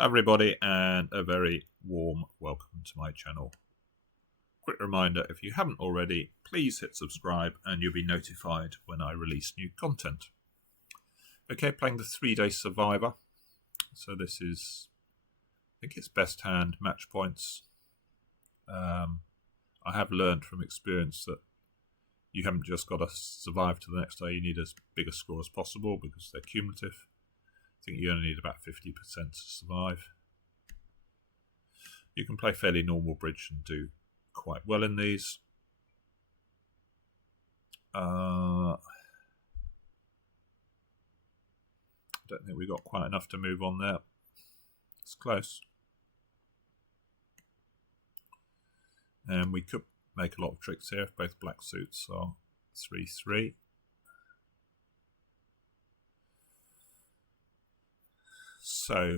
Everybody, and a very warm welcome to my channel. Quick reminder, if you haven't already, please hit subscribe and you'll be notified when I release new content. Okay, playing the 3-day survivor. So this is, I think it's best hand match points. I have learned from experience that you haven't just got to survive to the next day, you need as big a score as possible because they're cumulative. I think you only need about 50% to survive. You can play fairly normal bridge and do quite well in these. I don't think we got quite enough to move on there. It's close. And we could make a lot of tricks here if both black suits are 3-3. So,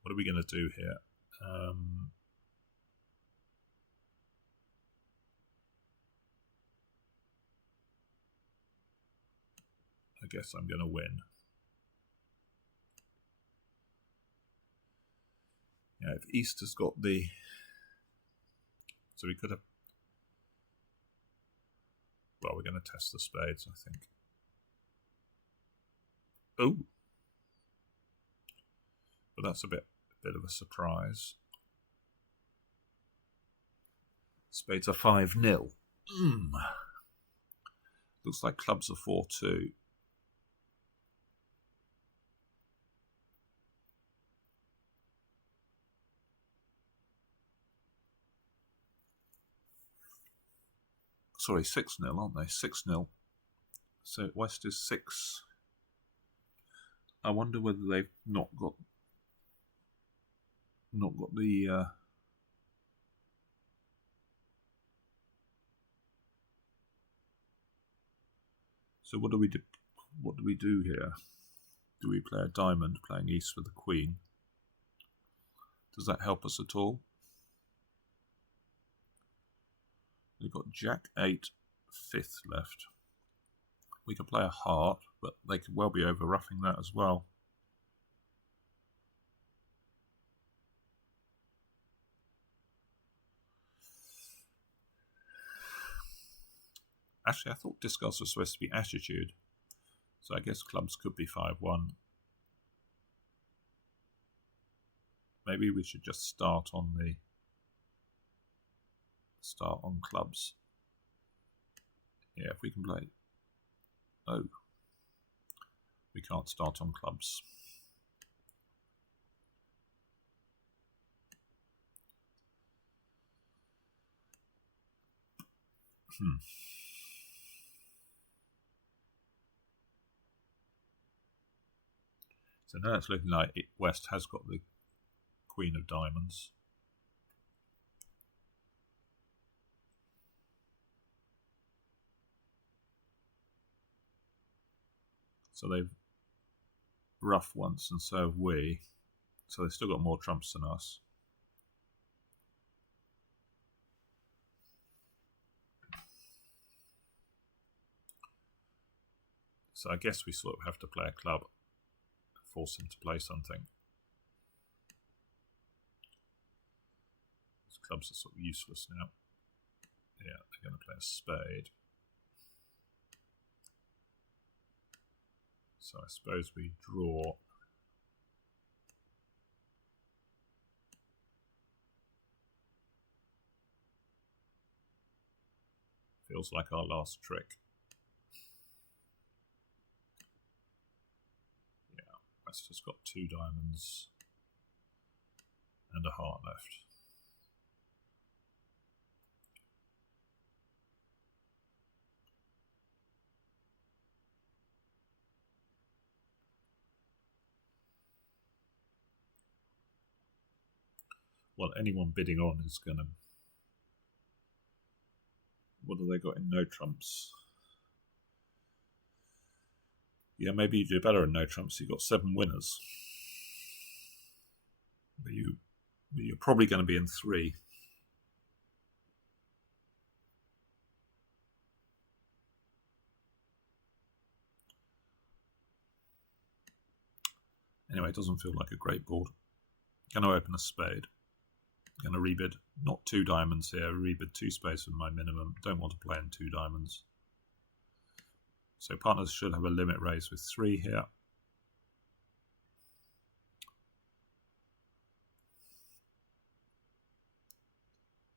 what are we going to do here? I guess I'm going to win. Yeah, if East has got the... So we could have... Well, we're going to test the spades, I think. Oh! But that's a bit of a surprise. Spades are 5-0. Looks like clubs are 4-2. Sorry, 6-0, aren't they? 6-0. So West is 6. I wonder whether they've not got the So what do we do? What do we do here? Do we play a diamond playing East with the Queen? Does that help us at all? We've got Jack 8, 5th left. We could play a heart, but they could well be over roughing that as well. Actually, I thought discards was supposed to be attitude, so I guess clubs could be 5-1. Maybe we should just start on clubs. Yeah, if we can play. Oh, we can't start on clubs. So now it's looking like West has got the Queen of Diamonds. So they've roughed once and so have we. So they've still got more trumps than us. So I guess we sort of have to play a club, force him to play something. These clubs are sort of useless now. Yeah, they're going to play a spade. So I suppose we draw. Feels like our last trick. Yeah, West has got 2 diamonds and a heart left. Well, anyone bidding on is going to... What have they got in no trumps? Yeah, maybe you do better in no trumps. You've got 7 winners. But you're probably going to be in 3. Anyway, it doesn't feel like a great board. Going to open a spade. Going to rebid, not 2 diamonds here, rebid 2 spades with my minimum. Don't want to play in 2 diamonds. So partners should have a limit raise with 3 here.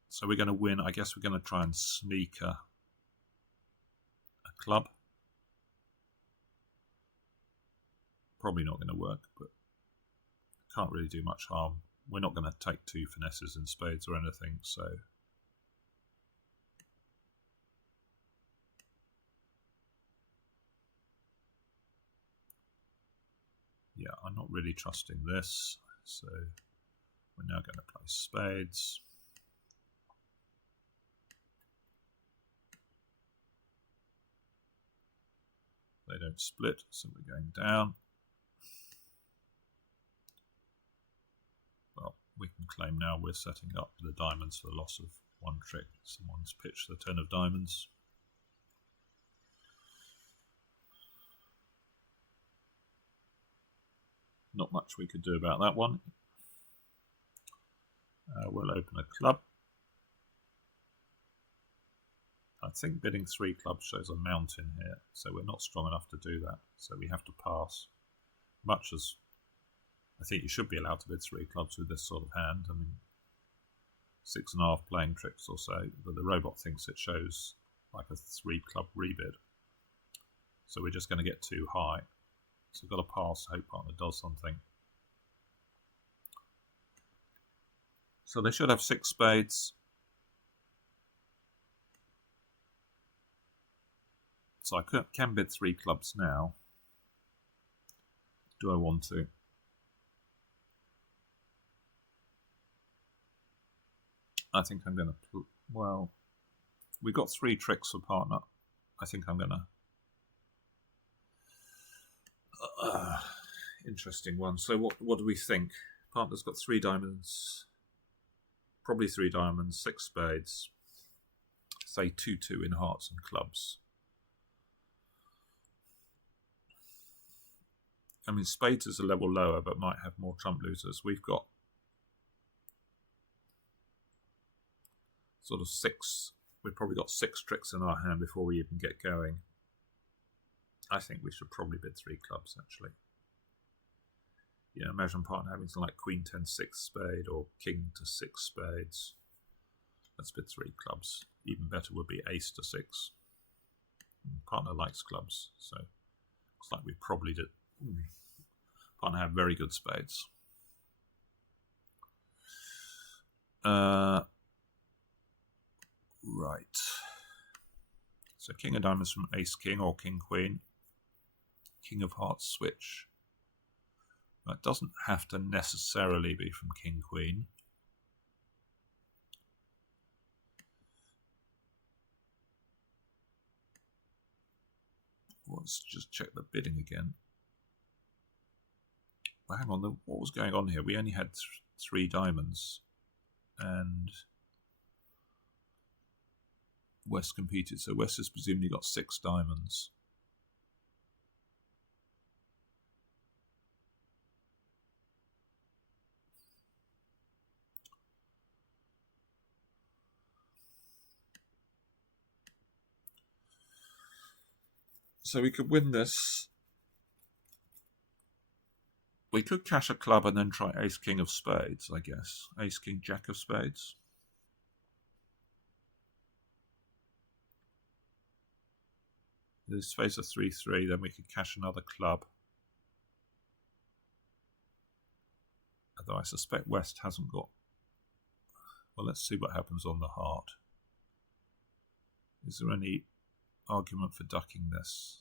So we're going to win. I guess we're going to try and sneak a club. Probably not going to work, but can't really do much harm. We're not going to take 2 finesses in spades or anything, so yeah, I'm not really trusting this. So we're now going to play spades. They don't split, so we're going down. Well, we can claim now we're setting up the diamonds for the loss of 1 trick. Someone's pitched the 10 of diamonds. Not much we could do about that one. We'll open a club. I think bidding 3 clubs shows a mountain here, so we're not strong enough to do that. So we have to pass. Much as I think you should be allowed to bid 3 clubs with this sort of hand. I mean, 6.5 playing tricks or so, but the robot thinks it shows like a 3 club rebid. So we're just going to get too high. So we've got to pass, hope partner does something. So they should have 6 spades. So I can bid 3 clubs now. Do I want to? I think I'm going to, well, we got 3 tricks for partner. I think I'm going to, interesting one. So what do we think? Partner's got 3 diamonds, probably 3 diamonds, 6 spades, say 2-2 in hearts and clubs. I mean, spades is a level lower, but might have more trump losers. We've got sort of 6. We've probably got 6 tricks in our hand before we even get going. I think we should probably bid 3 clubs, actually. You know, imagine partner having something like Queen 10 6 spade or King to 6 spades. Let's bid 3 clubs. Even better would be Ace to 6. Partner likes clubs, so looks like we probably did. Partner have very good spades. Right. So King of Diamonds from Ace King or King Queen. King of Hearts switch. That doesn't have to necessarily be from King Queen. Let's just check the bidding again. Well, hang on, what was going on here? We only had 3 diamonds, and West competed. So West has presumably got 6 diamonds. So we could win this. We could cash a club and then try Ace King of Spades, I guess. Ace King Jack of Spades. This face a 3-3, then we could cash another club. Although I suspect West hasn't got... Well, let's see what happens on the heart. Is there any argument for ducking this?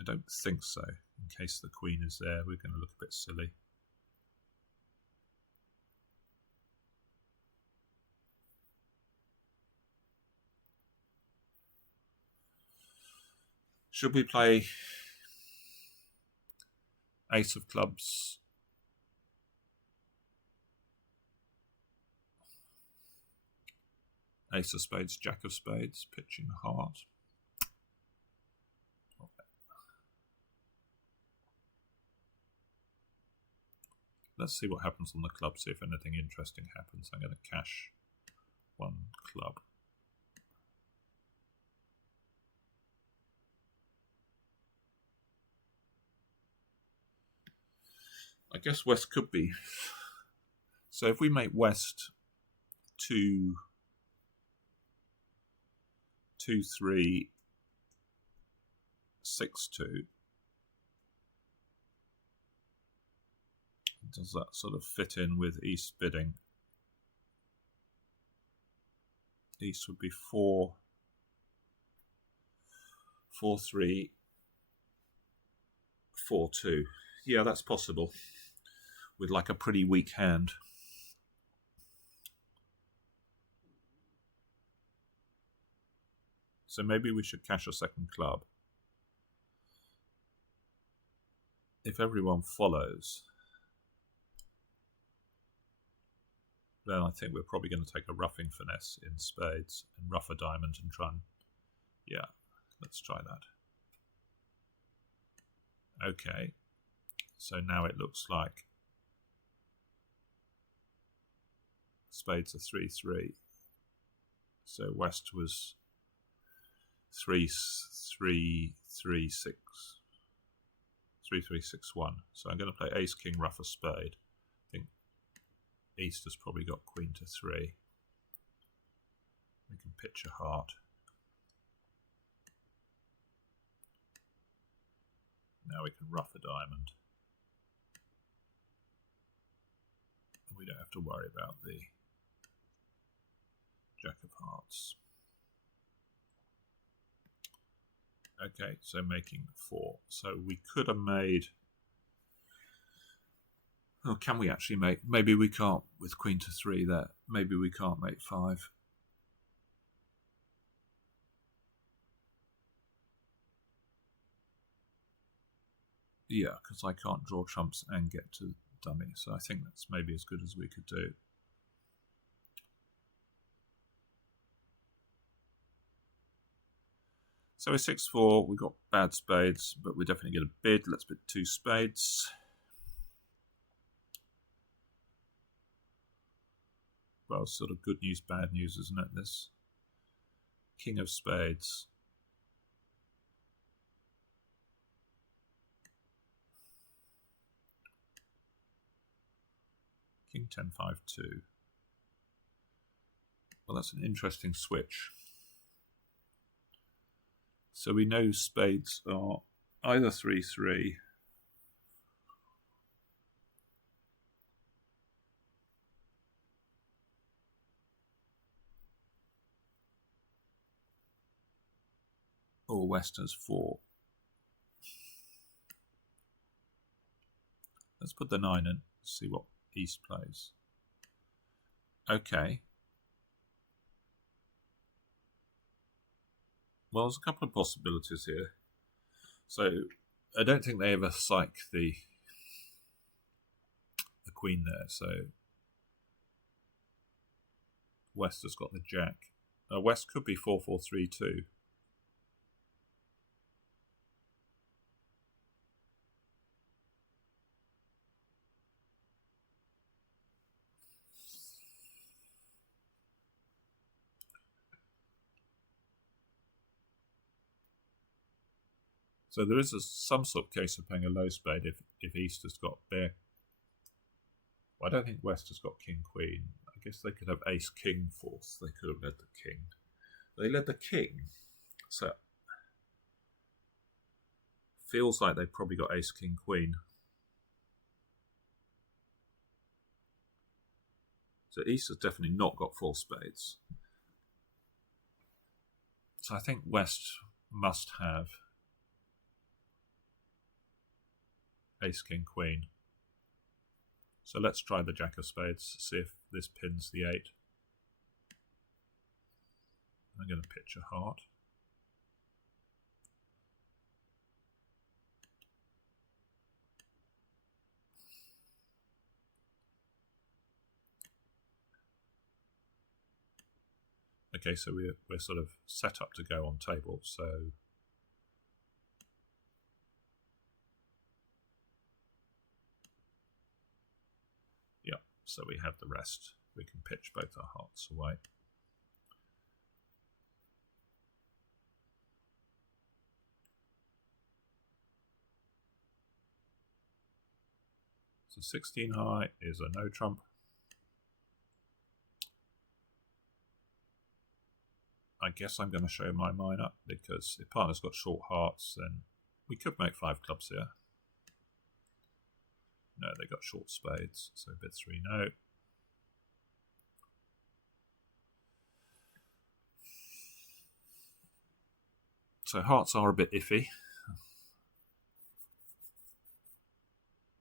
I don't think so. In case the Queen is there, we're going to look a bit silly. Should we play Ace of Clubs? Ace of Spades, Jack of Spades, pitching heart. Let's see what happens on the club, see if anything interesting happens. I'm going to cash one club. I guess West could be. So if we make West 2, 2, 3, 6, 2. Does that sort of fit in with East bidding? East would be 4, 4, 3, 4, 2. Yeah, that's possible. With like a pretty weak hand. So maybe we should cash a second club. If everyone follows, then I think we're probably going to take a roughing finesse in spades and rough a diamond and try and, yeah, let's try that. Okay, so now it looks like spades are 3, 3. So West was 3, 3, 3, 6. 3, 3, 6, 1. So I'm going to play ace, king, rough a spade. I think East has probably got queen to 3. We can pitch a heart. Now we can rough a diamond. We don't have to worry about the jack of hearts. Okay, so making 4. So we could have made... Oh, can we actually make... Maybe we can't with queen to 3 there. Maybe we can't make 5. Yeah, because I can't draw trumps and get to dummy. So I think that's maybe as good as we could do. So we're 6-4, we've got bad spades, but we're definitely going to bid. Let's bid 2 spades. Well, sort of good news, bad news, isn't it, this? King of spades. King 10, 5, 2. Well, that's an interesting switch. So we know spades are either 3, 3 or West has 4. Let's put the 9 in, see what East plays. Okay. Well, there's a couple of possibilities here. So I don't think they ever psych the queen there. So West has got the jack. West could be 4, 4, 3, 2. So there is some sort of case of playing a low spade if East has got bare. Well, I don't think West has got king, queen. I guess they could have ace, king, fourth. They could have led the king. They led the king. So feels like they've probably got ace, king, queen. So East has definitely not got 4 spades. So I think West must have ace, king, queen. So let's try the jack of spades, see if this pins the 8. I'm going to pitch a heart. Okay, so we're sort of set up to go on table, so So we have the rest. We can pitch both our hearts away. So 16 high is a no trump. I guess I'm going to show my minor, because if partner's got short hearts, then we could make 5 clubs here. No, they got short spades, so bid 3 no. So hearts are a bit iffy.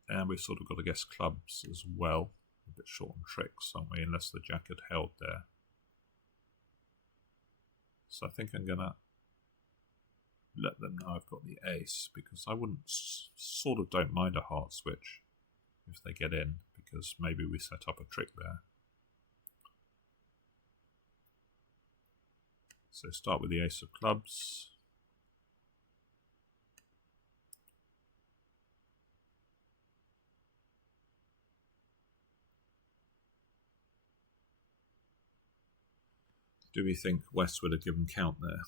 And we've sort of got to guess clubs as well. A bit short on tricks, aren't we? Unless the jack had held there. So I think I'm going to let them know I've got the ace, because I wouldn't, sort of don't mind a heart switch if they get in, because maybe we set up a trick there. So start with the ace of clubs. Do we think West would have given count there?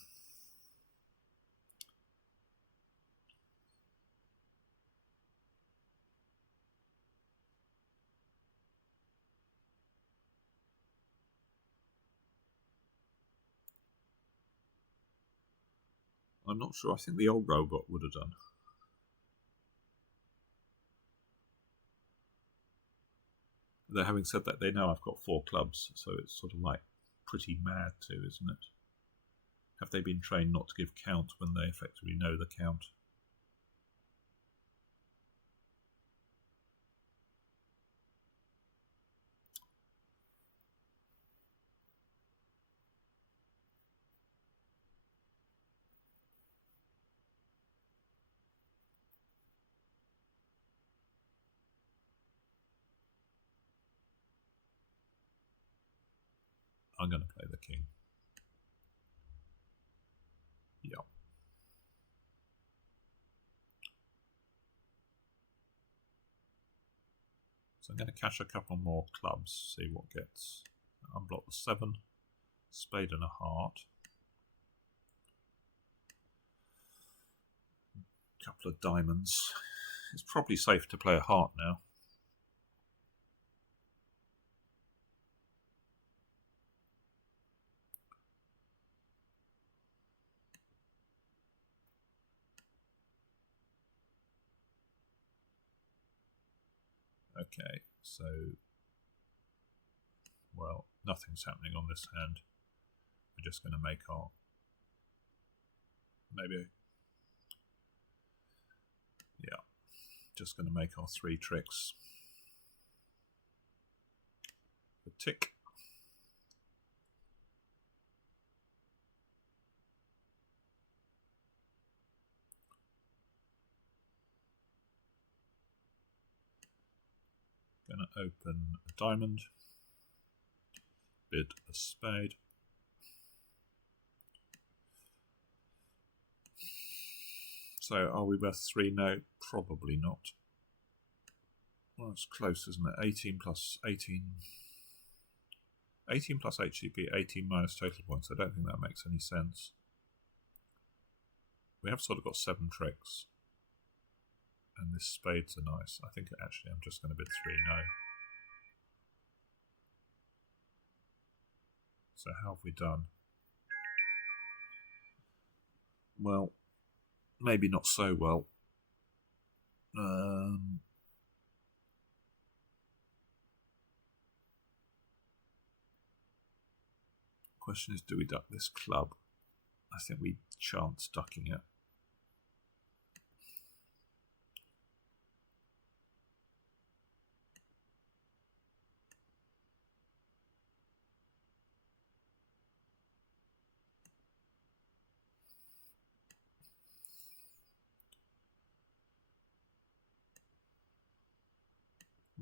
I'm not sure. I think the old robot would have done. Though having said that, they know I've got 4 clubs, so it's sort of like pretty mad too, isn't it? Have they been trained not to give count when they effectively know the count? I'm going to play the king. Yeah. So I'm going to cash a couple more clubs, see what gets. Unblock the 7, spade and a heart. Couple of diamonds. It's probably safe to play a heart now. Okay, so, well, nothing's happening on this hand. We're just going to make our, maybe, yeah, just going to make our 3 tricks. The tick. Going to open a diamond, bid a spade. So are we worth 3? No, probably not. Well, it's close, isn't it? 18 plus 18. 18 plus HCP, 18 minus total points. I don't think that makes any sense. We have sort of got 7 tricks. And this spades are nice. I think actually I'm just going to bid 3 no. So how have we done? Well, maybe not so well. Question is, do we duck this club? I think we chance ducking it.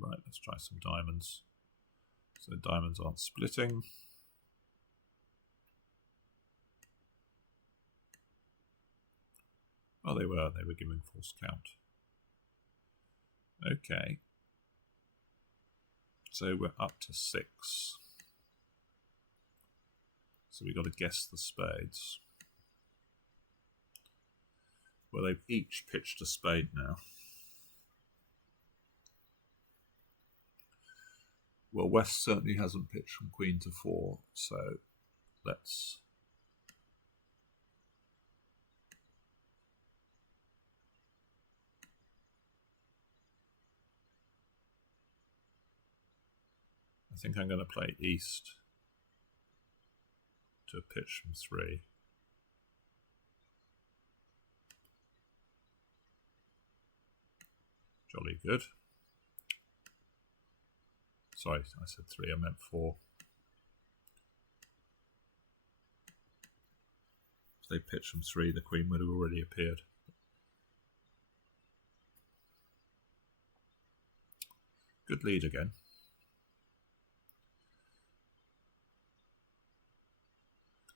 Right, let's try some diamonds. So diamonds aren't splitting. Oh, they were giving false count. Okay. So we're up to 6. So we've got to guess the spades. Well, they've each pitched a spade now. Well, West certainly hasn't pitched from Queen to 4, so let's... I think I'm going to play East to a pitch from 3. Jolly good. Sorry, I said 3, I meant 4. If they pitched from 3, the Queen would have already appeared. Good lead again.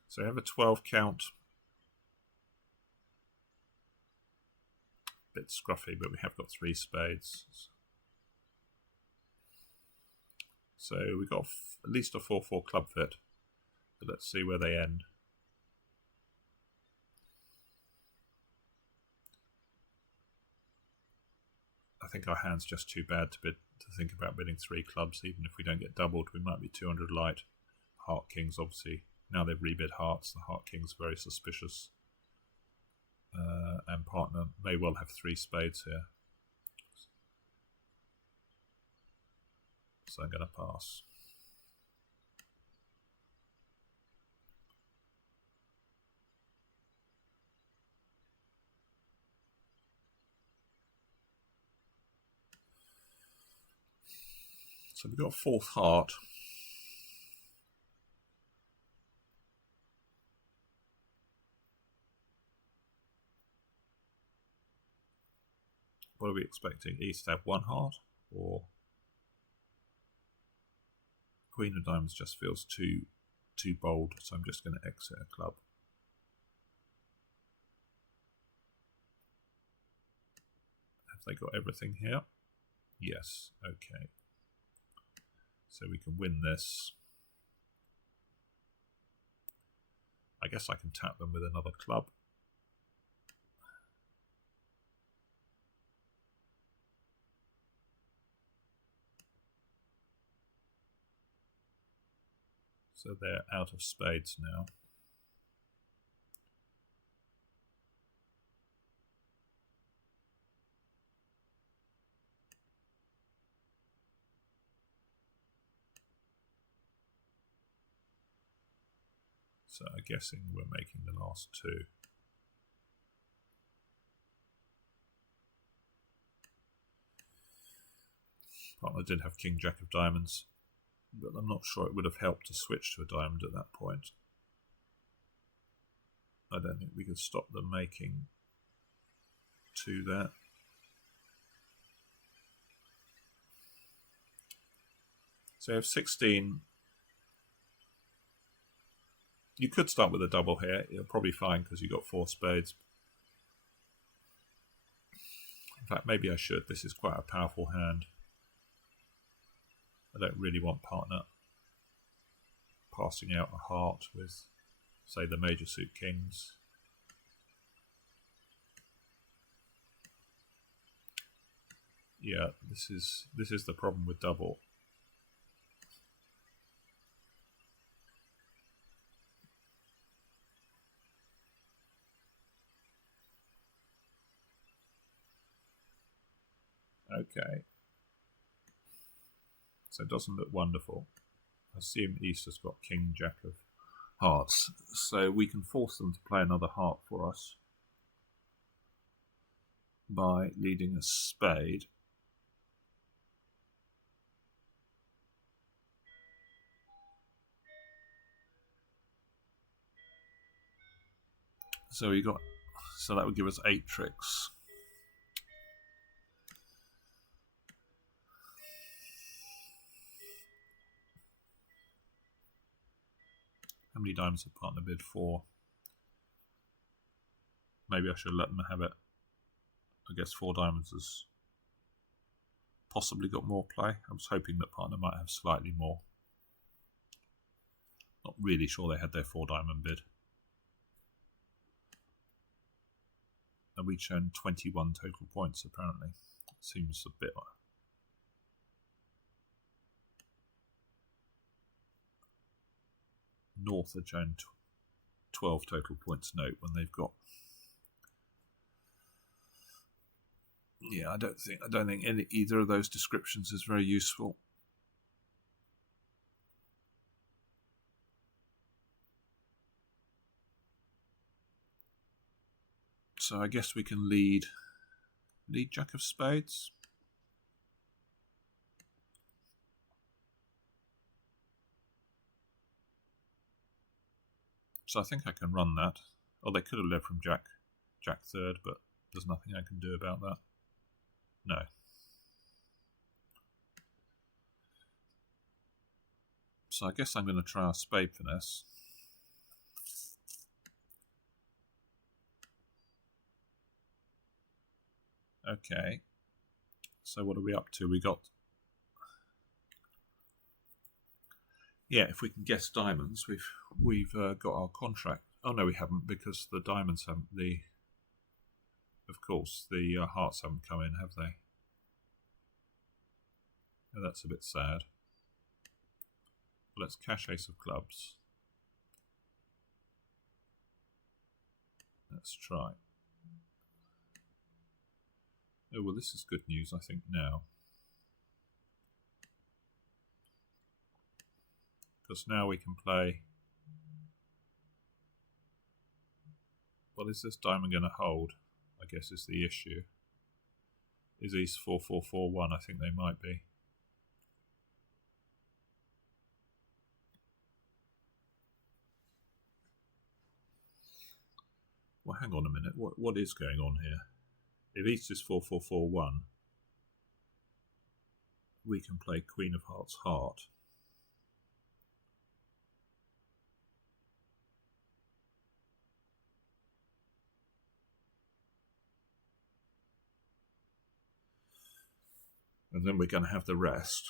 So we have a 12 count. Bit scruffy, but we have got 3 spades. So we've got at least a 4-4 club fit. But let's see where they end. I think our hand's just too bad to think about bidding 3 clubs. Even if we don't get doubled, we might be 200 light. Heart Kings, obviously. Now they've rebid hearts. The Heart King's very suspicious. And partner may well have 3 spades here. So I'm going to pass. So we've got 4th heart. What are we expecting? East to have 1 heart, or Queen of Diamonds just feels too bold, so I'm just going to exit a club. Have they got everything here? Yes, okay. So we can win this. I guess I can tap them with another club. So they're out of spades now. So I'm guessing we're making the last 2. Partner did have King Jack of Diamonds, but I'm not sure it would have helped to switch to a diamond at that point. I don't think we could stop them making 2 there. So you have 16. You could start with a double here. You're probably fine because you've got 4 spades. In fact, maybe I should. This is quite a powerful hand. I don't really want partner passing out a heart with, say, the major suit kings. Yeah, this is the problem with double. Okay. So it doesn't look wonderful. I assume East has got King Jack of Hearts, so we can force them to play another heart for us by leading a spade. So that would give us 8 tricks. How many diamonds have partner bid for? Maybe I should let them have it. I guess 4 diamonds is possibly got more play. I was hoping that partner might have slightly more. Not really sure they had their 4 diamond bid. And we'd shown 21 total points apparently. Seems a bit. North had shown 12 total points note when they've got. Yeah, I don't think either of those descriptions is very useful. So I guess we can lead Jack of Spades. So I think I can run that. Oh, they could have led from Jack third, but there's nothing I can do about that. No. So I guess I'm going to try our spade finesse. Okay. So what are we up to? We got. Yeah, if we can guess diamonds, we've got our contract. Oh no, we haven't, because the diamonds haven't. Of course, the hearts haven't come in, have they? Oh, that's a bit sad. Let's cash ace of clubs. Let's try. Oh well, this is good news, I think now. Because now we can play. Well, is this diamond going to hold? I guess is the issue. Is East 4-4-4-1? I think they might be. Well, hang on a minute. What is going on here? If East is 4-4-4-1, we can play Queen of Hearts Heart. And then we're going to have the rest.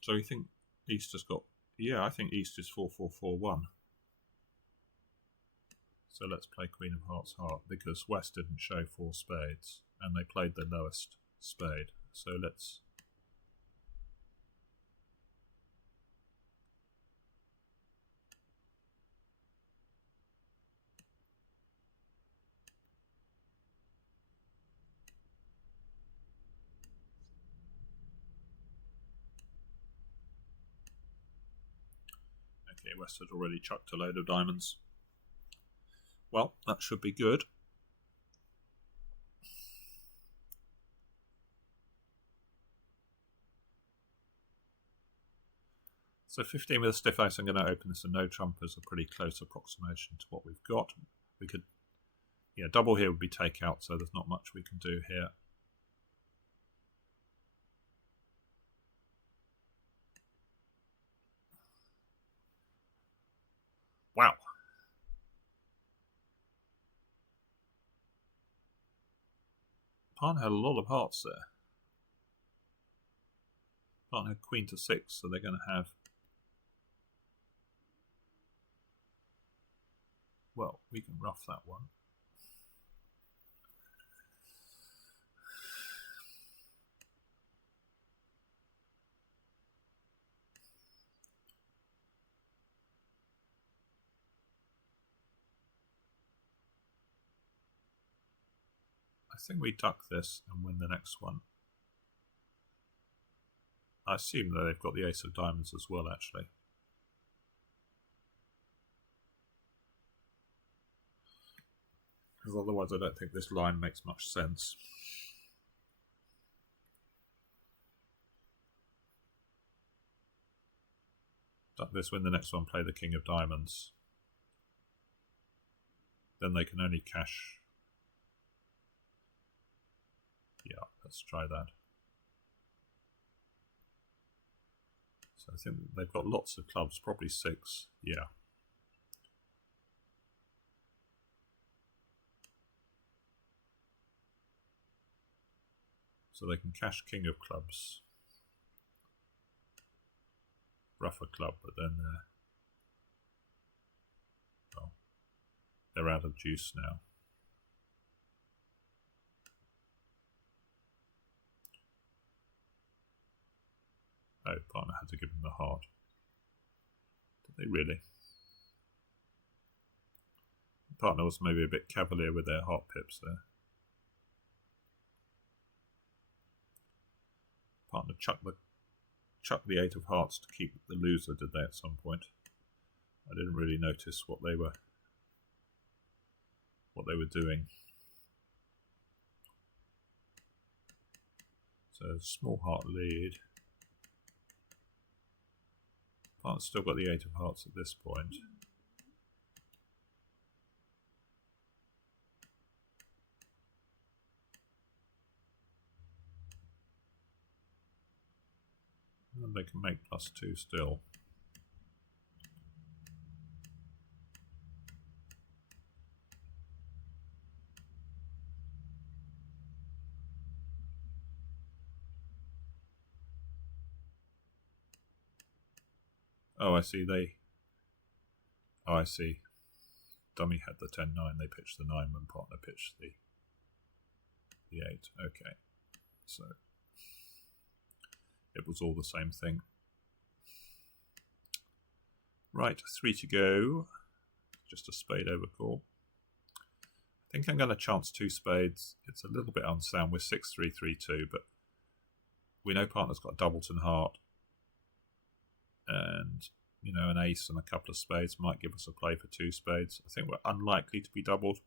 So you think East has got... Yeah, I think East is 4-4-4-1. So let's play Queen of Hearts Heart, because West didn't show 4 spades, and they played the lowest spade. So let's... Okay, West had already chucked a load of diamonds. Well, that should be good. So 15 with a stiff ace, I'm going to open this, and no trump is a pretty close approximation to what we've got. We could, yeah, double here would be takeout, so there's not much we can do here. Wow. Partner had a lot of hearts there. Partner had Queen to 6, so they're going to have... Well, we can rough that one. I think we duck this and win the next one. I assume that they've got the ace of diamonds as well, actually. Because otherwise I don't think this line makes much sense. Duck this, win the next one, play the king of diamonds. Then they can only cash. Yeah, let's try that. So I think they've got lots of clubs, probably 6. Yeah. So they can cash king of clubs, rough a club, but then they're out of juice now. Oh, partner had to give them the heart. Did they really? Partner was maybe a bit cavalier with their heart pips there. Partner chucked the 8 of hearts to keep the loser, did they, at some point? I didn't really notice what they were doing. So small heart lead. Partner's still got the 8 of hearts at this point. And they can make +2 still. Oh, I see. Oh, I see. Dummy had the 10-9. They pitched the 9 when partner pitched the 8. Okay. So it was all the same thing. Right, 3 to go. Just a spade overcall. I think I'm going to chance 2 spades. It's a little bit unsound with 6-3-3-2, but we know partner's got a doubleton heart. And, you know, an ace and a couple of spades might give us a play for 2 spades. I think we're unlikely to be doubled.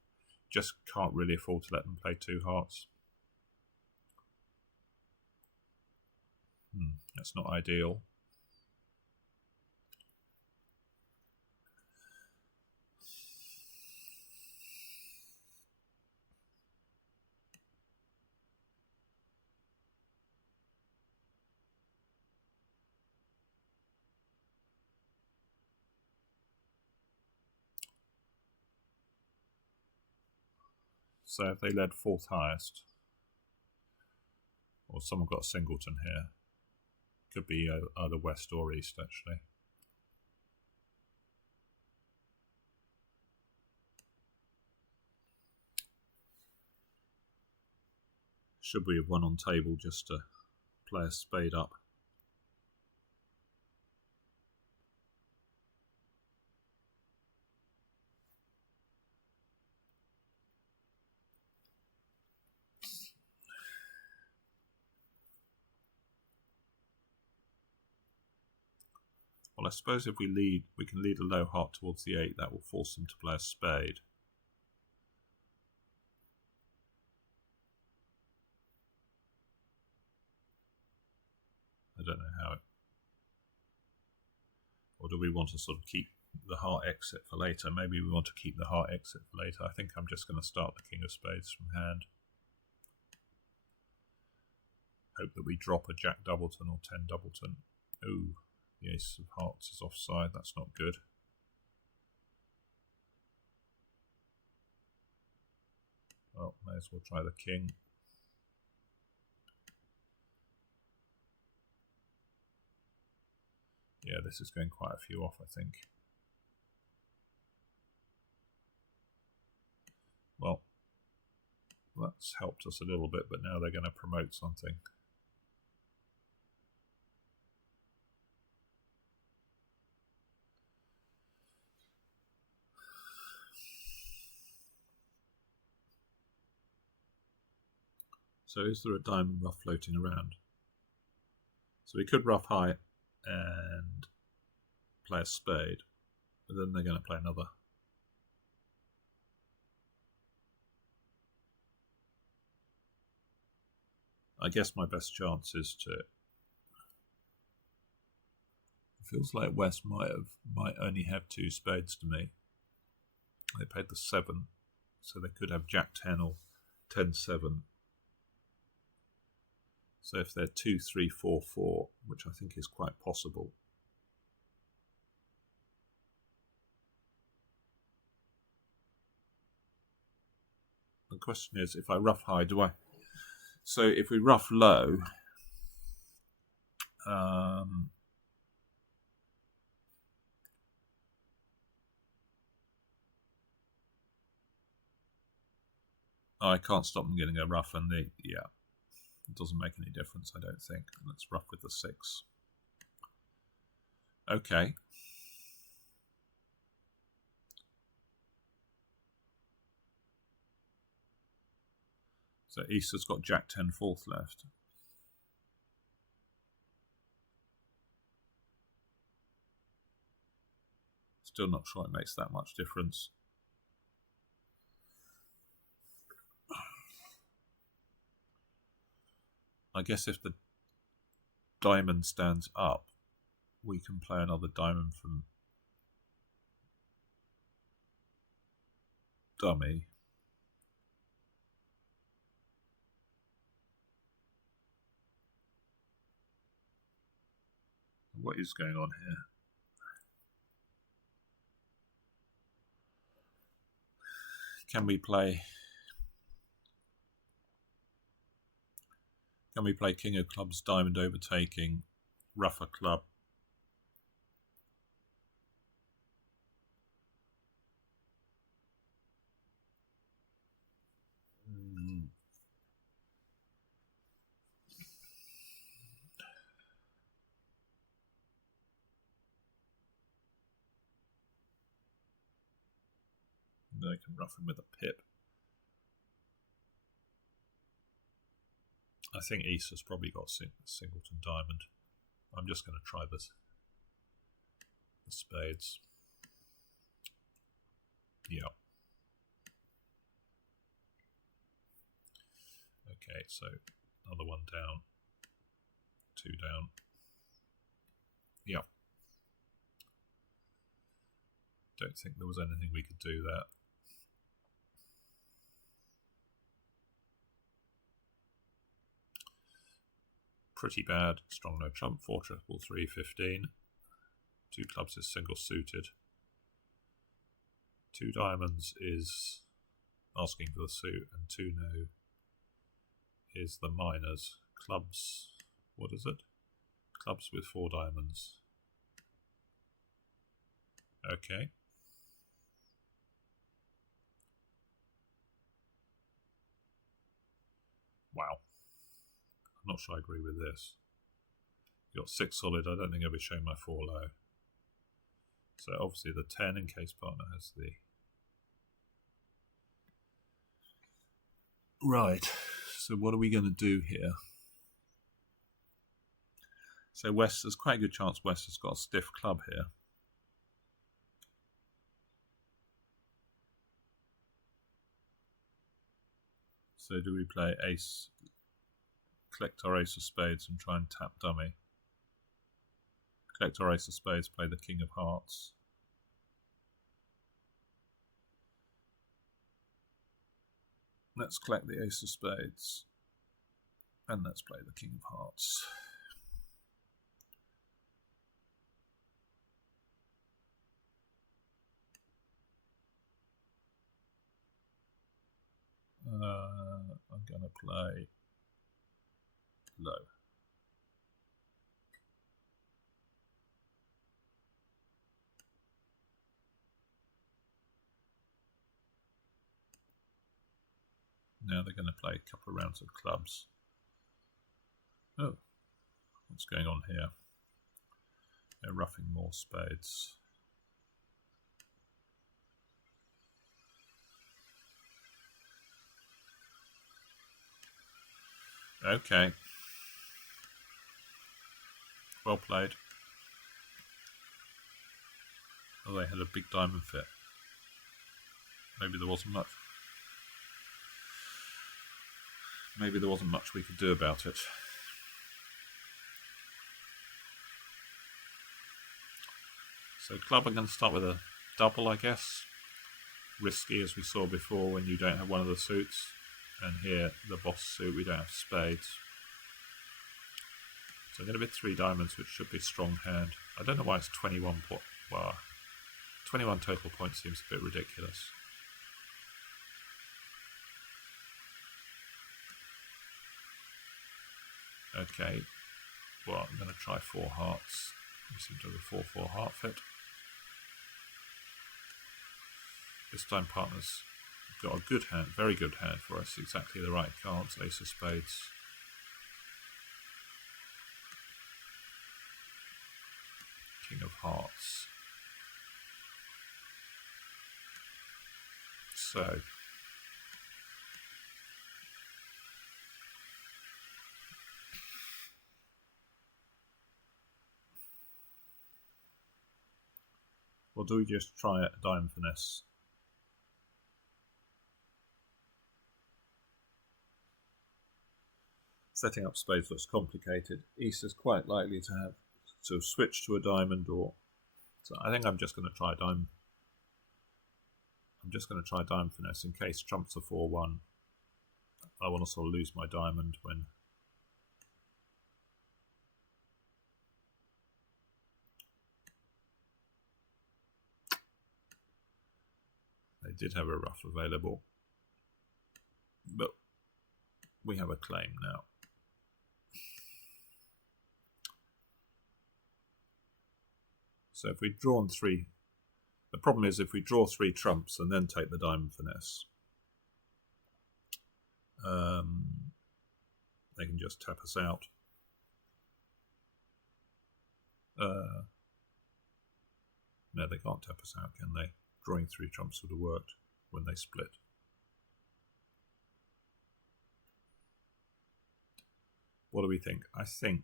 Just can't really afford to let them play 2 hearts. That's not ideal. So if they led 4th highest, or someone got a singleton here, could be either west or east actually. Should we have won on table just to play a spade up? Well, I suppose if we can lead a low heart towards the 8. That will force them to play a spade. I don't know how it... Or do we want to sort of keep the heart exit for later? Maybe we want to keep the heart exit for later. I think I'm just going to start the king of spades from hand. Hope that we drop a jack doubleton or 10 doubleton. Ooh. The ace of hearts is offside, that's not good. Well, may as well try the king. Yeah, this is going quite a few off, I think. Well, that's helped us a little bit, but now they're going to promote something. So is there a diamond rough floating around? So we could rough high and play a spade, but then they're going to play another. I guess my best chance is to... It feels like West might only have 2 spades to me. They played the 7, so they could have Jack 10 or 10-7. So if they're 2-3-4-4, which I think is quite possible. The question is, if I rough high, do I So if we ruff low, I can't stop them getting a ruff, and it doesn't make any difference, I don't think. Let's ruff with the 6. Okay. So Easter's got Jack 10 fourth left. Still not sure it makes that much difference. I guess if the diamond stands up, we can play another diamond from dummy. What is going on here? Can we play King of Clubs, diamond overtaking, ruffer club? They can ruff him with a pip. I think Easter's probably got singleton diamond. I'm just going to try the spades. Yeah. Okay, so another one down, 2 down. Yeah. Don't think there was anything we could do there. Pretty bad. Strong no trump. 4 triple 3 15. 2 clubs is single suited. 2 diamonds is asking for the suit, and 2 no is the minors. Clubs, what is it? Clubs with 4 diamonds. Okay. Wow. I'm not sure I agree with this. You've got 6 solid. I don't think I'll be showing my 4 low. So obviously the 10 in case partner has the... Right. So what are we going to do here? So West, there's quite a good chance West has got a stiff club here. So do we play ace, collect our ace of spades and try and tap dummy? Collect our ace of spades, play the king of hearts. Let's collect the ace of spades. And let's play the king of hearts. I'm going to play low. Now they're going to play a couple of rounds of clubs. Oh, what's going on here? They're roughing more spades. Okay. Well played. Oh, they had a big diamond fit. Maybe there wasn't much. Maybe there wasn't much we could do about it. So club, I'm going to start with a double, I guess. Risky, as we saw before, when you don't have one of the suits. And here, the boss suit, we don't have spades. So I'm going to bid 3 diamonds, which should be a strong hand. I don't know why it's 21 points. Well, 21 total points seems a bit ridiculous. Okay, well, I'm going to try 4 hearts. We seem to have a 4-4 heart fit. This time partner's got a good hand, very good hand for us, exactly the right cards, ace of spades. King of hearts. So, or do we just try a diamond finesse? Setting up spades looks complicated. Ace is quite likely to have to switch to a diamond, or so I think I'm just going to try diamond. I'm just going to try diamond finesse in case trumps a 4-1. I want to sort of lose my diamond when they did have a ruff available, but we have a claim now. So if we'd drawn 3, the problem is if we draw 3 trumps and then take the diamond finesse, they can just tap us out. No, they can't tap us out, can they? Drawing 3 trumps would have worked when they split. What do we think? I think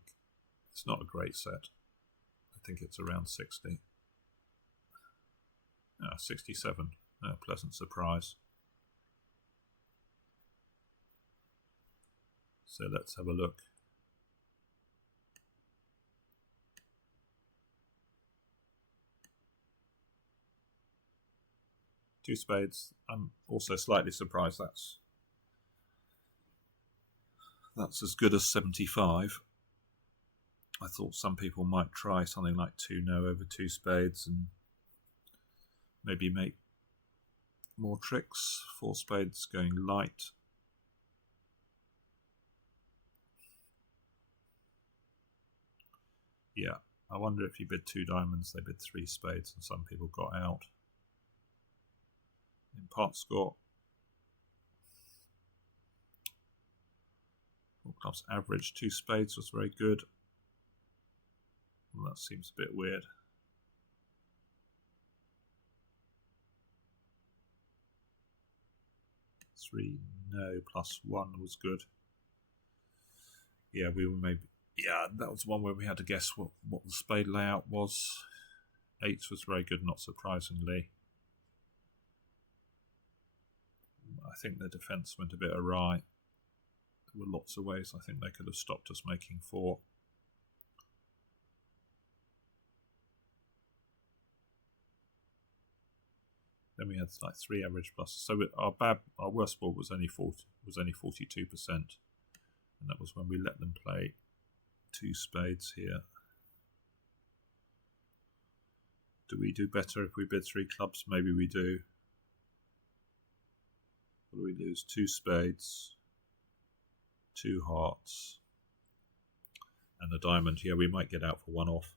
it's not a great set. I think it's around 60. 67. A pleasant surprise. So let's have a look. Two spades. I'm also slightly surprised that's as good as 75. I thought some people might try something like 2-no over 2 spades and maybe make more tricks. 4 spades going light. Yeah, I wonder if you bid 2 diamonds, they bid 3 spades, and some people got out. In part score, all clubs average. 2 spades was very good. Well, that seems a bit weird. 3 no plus 1 was good. Yeah, we were maybe. Yeah, that was one where we had to guess what the spade layout was. 8 was very good, not surprisingly. I think the defence went a bit awry. There were lots of ways I think they could have stopped us making 4. Then we had like 3 average pluses. So our worst ball was only 42%, and that was when we let them play 2 spades here. Do we do better if we bid 3 clubs? Maybe we do. What do we lose? 2 spades, 2 hearts, and a diamond. Yeah, we might get out for 1 off.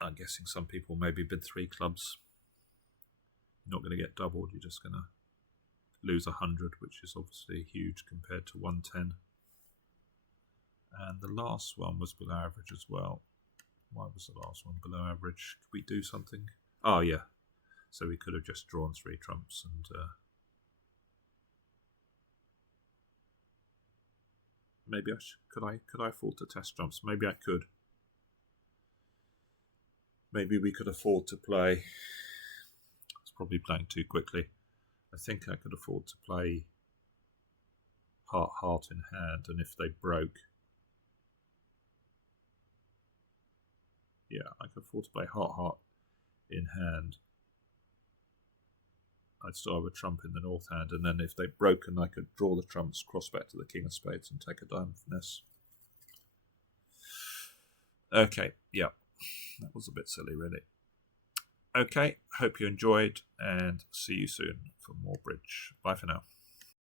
I'm guessing some people maybe bid 3 clubs. You're not going to get doubled, you're just going to lose 100, which is obviously huge compared to 110. And the last one was below average as well. Why was the last one below average? Could we do something? Oh yeah, so we could have just drawn 3 trumps and maybe could I afford to test trumps? Maybe I could. Maybe we could afford to play. It's probably playing too quickly. I think I could afford to play heart in hand, and if they broke, yeah, I could afford to play heart in hand. I'd still have a trump in the north hand, and then if they'd broken, I could draw the trumps, cross back to the king of spades, and take a diamond finesse. Okay, yeah, that was a bit silly, really. Okay, hope you enjoyed, and see you soon for more bridge. Bye for now.